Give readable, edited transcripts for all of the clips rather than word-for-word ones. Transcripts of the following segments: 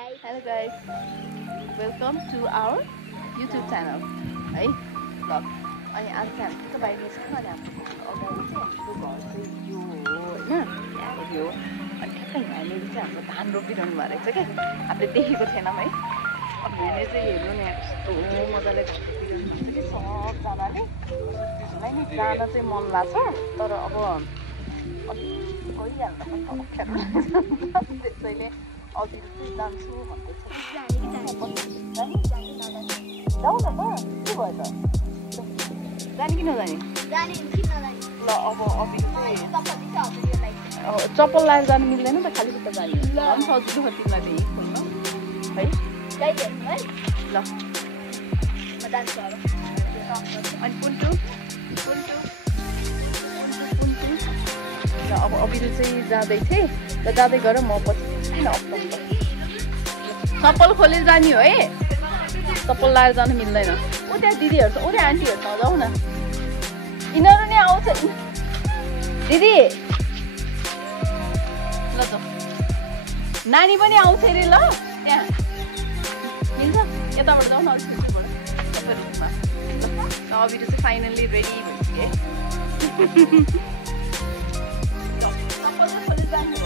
Hello guys, welcome to our YouTube channel. है ल अनि आज चाहिँ हामी के बाहिर निस्क्यौँ अनि हाम्रो अगाडि चाहिँ हाम्रो घर चाहिँ यो होइन यहाँको यो अनि ठ्याक्कै यहाँनिर चाहिँ हाम्रो धान रोपिरहनु भएको रहेछ क्या हामीले देखेको थिएनौँ है अब यहाँनिर चाहिँ हेर्नु न यहाँ कस्तो मजाले धान रोपिरहनु हुन्छ कि सबजनाले त्यसलाई नि जान चाहिँ मन लाग्छ तर अब अलिक गइहाल्न पनि अप्ठ्यारो लाग्छ त्यसैले अघि चाहिँ जान्छु भन्दैछ जाउँ न त के भयो त जाने कि नजाने ल अब अघि चाहिँ चप्पल लाएर जानु मिल्दैन त खाली खुट्टा जाने अनि सजिलो छ तिमीलाई त्यही खोल्न है ल अनि पुन्टु र अब अबिर चाहिँ जाँदै थिएँ र जाँदै गएर म पछि किन चप्पल खोलेर जाने हो है चप्पल लाएर जानु मिल्दैन ऊ त्यहाँ दिदीहरू छ ऊ त्यहाँ आन्टीहरू छ जाउँ न यिनीहरू नै आउँछ दिदी ल जाउँ नानी पनि आउँछ अरे ल त्यहाँ मिल्छ यताबाट जाउँ न अलिकतिबाट तपाईँहरूमा ल अबिर चाहिँ फाइनल्ली रेडी भइसक्यो चप्पल चाहिँ खोलेर जानु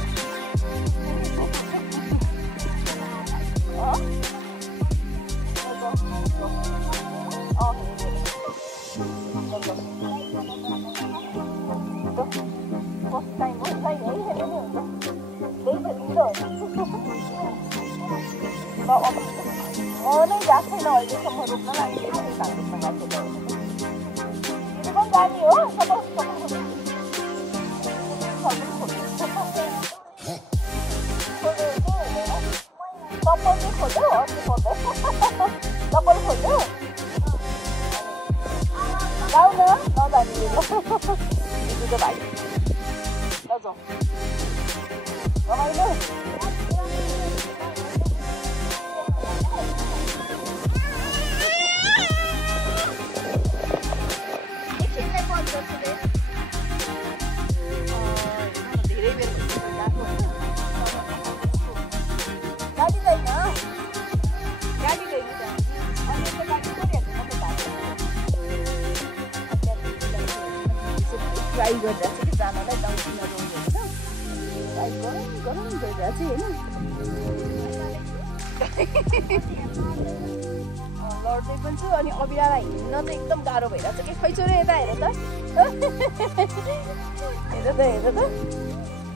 हो नै गएको छैन अहिलेसम्म रोप्न लागि धानमा गएको छैन यो पनि जाने हो चप्पल चाहिँ खोल्यो अस्ति खोल्दै चप्पल खोल्यो जाऊ न नजाने दिदीको भाइ ल जाउँ रमाइलो धेरै बेर गएको गाडी छैन गाडी छैन अनि यस्तो गाडी ट्राई गरिरहेको छ कि जानलाई जाउँ कि नजाउँ होइन ट्राई गरौँ गइरहेको चाहिँ होइन लड्दै पनि छु अनि अबिरालाई हिँड्न चाहिँ एकदम गाह्रो भइरहेको छ कि खैचोरे यता हेर त हेर त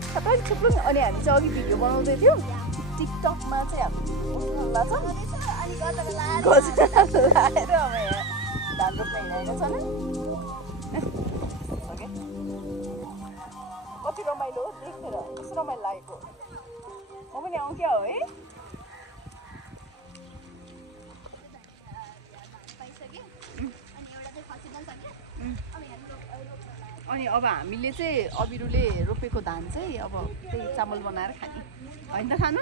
सबै थुप्रो अनि हामी चाहिँ अघि भिडियो बनाउँदै थियौँ टिकटकमा चाहिँ हामी लाएर अब यहाँ धान रोप्न हिँडेको छ कति रमाइलो हो देखेर कस्तो रमाइलो लागेको म पनि आउँ क्या हो है अनि अब हामीले चाहिँ अबिरुले रोपेको धान चाहिँ अब त्यही चामल बनाएर खाने होइन त खानु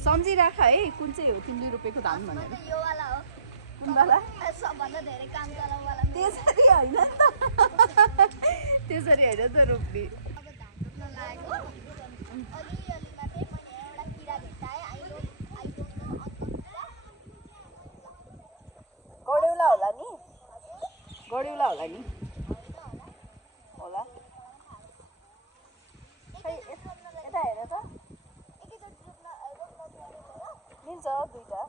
सम्झिराख है कुन चाहिँ हो तिमीले रोपेको धान भनेर कुनवाला त्यसरी होइन त्यसरी होइन त रोप्ने गड्यौला होला नि गड्यौला होला नि होला खै यता हेर त मिल्छ दुईटा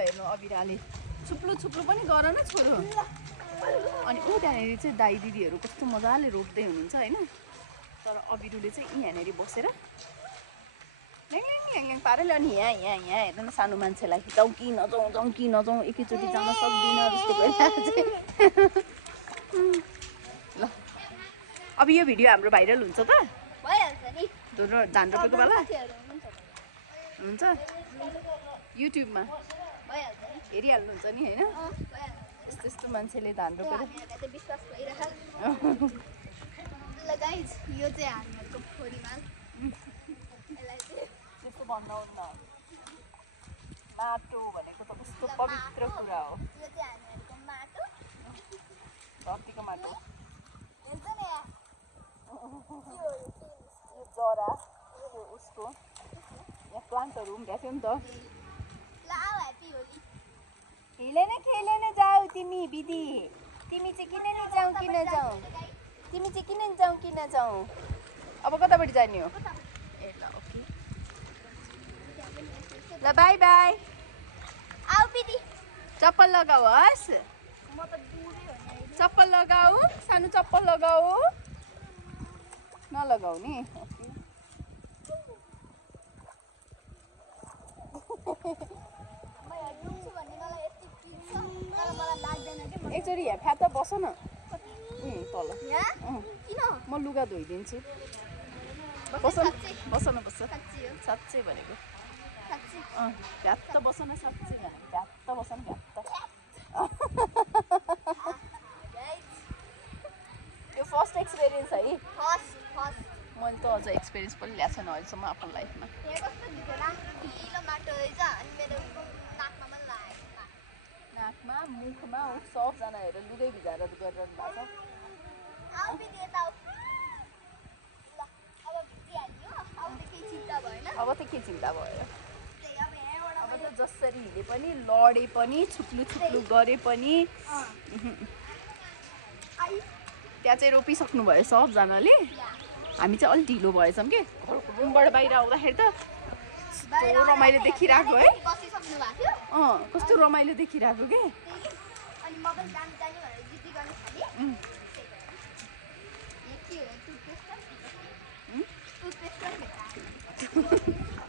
हेर्नु अबिराले छुप्लो पनि गर न छोरो अनि ऊ त्यहाँनिर चाहिँ दाइ दिदीहरू कस्तो मजाले रोप्दै हुनुहुन्छ होइन तर अबिरुले चाहिँ यहाँनिर बसेर ल्याङ पारेर अनि यहाँ हेर्नु न सानो मान्छेलाई जाउँ कि नजाउँ एकैचोटि जान सक्दिनँ जस्तो भइरहेको चाहिँ ल अब यो भिडियो हाम्रो भाइरल हुन्छ त धान रोपेको बेला हुन्छ युट्युबमा हेरिहाल्नुहुन्छ नि होइन यस्तो मान्छेले धान रोपेर यो चाहिँ हामीहरूको फोरीमाल यसलाई चाहिँ त्यस्तो भन्नुहुन्न माटो भनेको त कस्तो पवित्र कुरा हो यो चाहिँ हामीहरूको माटो धरतीको माटो हेर्छ नि यहाँ यो जरा यो उसको यहाँ प्लान्टहरू उम्रिएको थियो नि त ल आऊ ह्याप्पी होली खेले न जाऊ तिमी बिदी तिमी चाहिँ किन नि जाऊ किन जाऊ तिमी चाहिँ किन जाऊ अब कतापट्टि जाने हो ए ल ओके ल बाई बाई आऊ बिदी चप्पल लगाऊ हस् म त दुरै हो नि चप्पल लगाऊ सानो चप्पल लगाऊ नलगाऊ नि म यहाँ डुब्छु भन्ने मलाई यति पिन्छ तर मलाई लाग्दैन कि एकचोटि यहाँ फ्यात्त बस न तल यहाँ किन म लुगा धोइदिन्छु बस बस न साँच्ची हो साँच्चै भनेको साँच्ची भ्यात्त बस न साँच्चै भनेको भ्यात्त बस न भ्यात्त यो फर्स्ट एक्सपिरियन्स है फर्स्ट मैले त अझ एक्सपिरियन्स पनि ल्याएको छैन अहिलेसम्म आफ्नो लाइफमा यहाँ कस्तो भित्र राम्रो ढिलो माटो रहेछ अनि मेरो नाकमा पनि लागेको नाकमा मुखमा सबजना हेरेर लुगै भिजाएर गरिरहनु भएको छ आऊ बिदी यता आऊ ल अब भिजिहाल्यो अब त केही चिन्ता भएन अब त के चिन्ता भयो त्यही अब यहाँबाट अब त जसरी हिले पनि लडे पनि छुक्लु गरे पनि त्यहाँ चाहिँ रोपिसक्नु भयो सबजनाले हामी चाहिँ अलिक ढिलो भएछौँ कि घरको रुमबाट बाहिर आउँदाखेरि त कस्तो रमाइलो देखिरहेको है बसिसक्नु भएको थियो कस्तो रमाइलो देखिरहेको के अनि म पनि जानु भनेर जिद्दी गर्न थालेँ यो के हो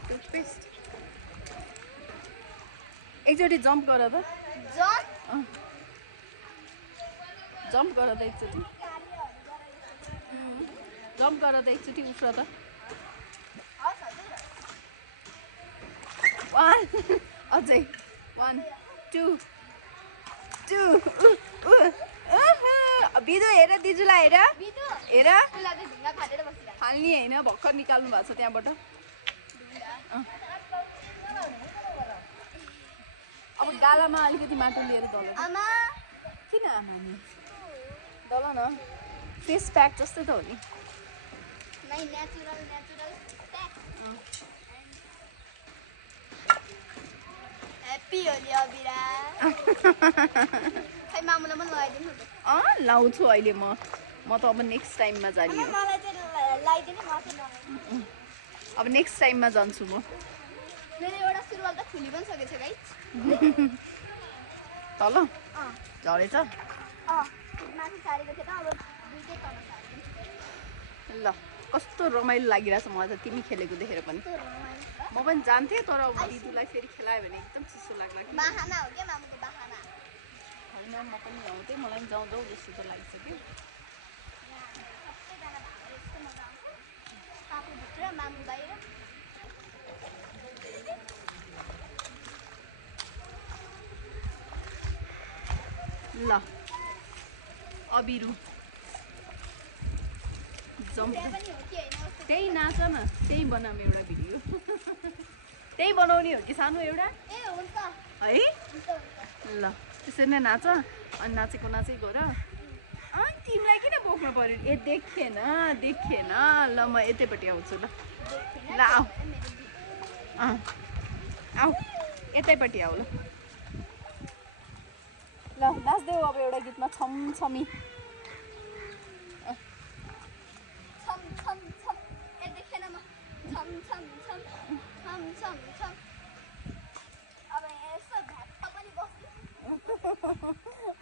टुथपेस्ट एकचोटि जम्प गर त जम्प गर त एकचोटि जम्प गर त एकचोटि उफ्र त अझै 1 2 बिदु हेर दिजुलाई हेर फाल्ने होइन भर्खर निकाल्नु भएको छ त्यहाँबाट अब गालामा अलिकति माटो लिएर दल किन आमा नि दल न फेस प्याक जस्तै त हो नि ह्याप्पी होली अबिरा खै मामुलाई पनि लगाइदिनु लाउँछु अहिले म त अब नेक्स्ट टाइममा जाने हो मलाई चाहिँ लगाइदिनु म अब नेक्स्ट टाइममा जान्छु म मेरो एउटा सुरुवाल त खुली पनि सकेको छ गाइस तल झरेछ माथि सारेको थियो त अब दुईटै तल सारेको ल कस्तो रमाइलो लागिरहेछ मलाई त तिमी खेलेको देखेर पनि म पनि जान्थेँ तर दिदुलाई फेरि खेलायो भने एकदम चिसो लाग्ला कि बाहाना हो क्या मामुको बाहाना होइन म पनि ल्याउँथेँ मलाई पनि जाउँ जाउँ जस्तो त लागिसक्यो सबैजना भागेर यस्तो मजा आउँछ पापुभित्र मामु बाहिर ल अबिरु त्यही नाच न त्यही बनाऊँ एउटा भिडियो त्यही बनाउने हो कि सानो एउटा है ल त्यसरी नै नाच अनि नाचेको गर अनि तिमीलाई किन बोक्नु पर्यो ए देखेन ल म यतैपट्टि आउँछु ल ल आऊ आऊ यतैपट्टि आऊ ल नाच्देऊ अब एउटा गीतमा छमछमी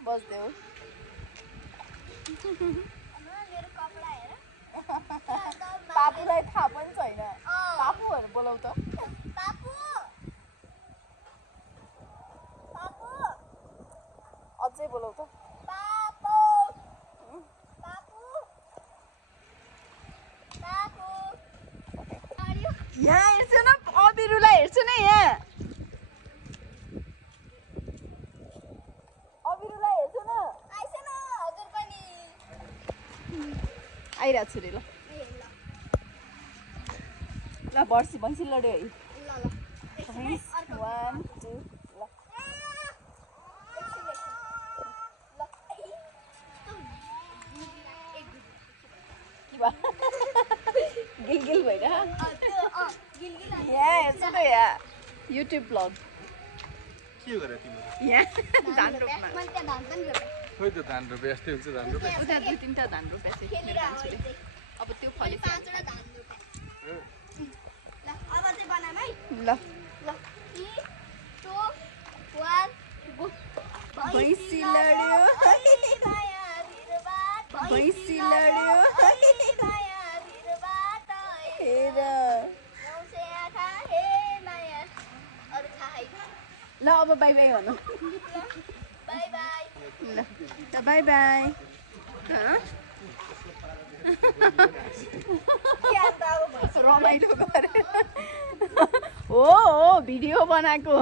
बस्देऊ पापुलाई थाहा पनि छैन पापुहरू बोलाउ त अझै बोलाउ त यहाँ हेर्छु न अबिरुलाई हेर्छु न यहाँ अबिरुलाई हेर्छु न आइरहेको छु रे ल ल भर्सी भैँसी लड्यो है ल भैँस 1 2 ल गिलगिल भइरा यहाँ हेर्छु त यहाँ युट्युब ब्लग के गरे तिमीले यहाँ धान रोप्न खोइ त धान रोपे यस्तै हुन्छ धान रोपे उता 2-3 धान रोपेपछि मेरो मान्छेले अब त्यो फलेपछि ल भैँसी लड्यो भैँसी लड्यो हेर ल अब बाई बाई भनौँ ल त बाई बाई रमाइलो गरे हो भिडियो बनाएको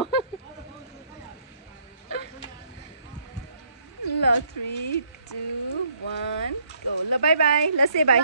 ल 3 2 1 गो ल बाई बाई ल से बाई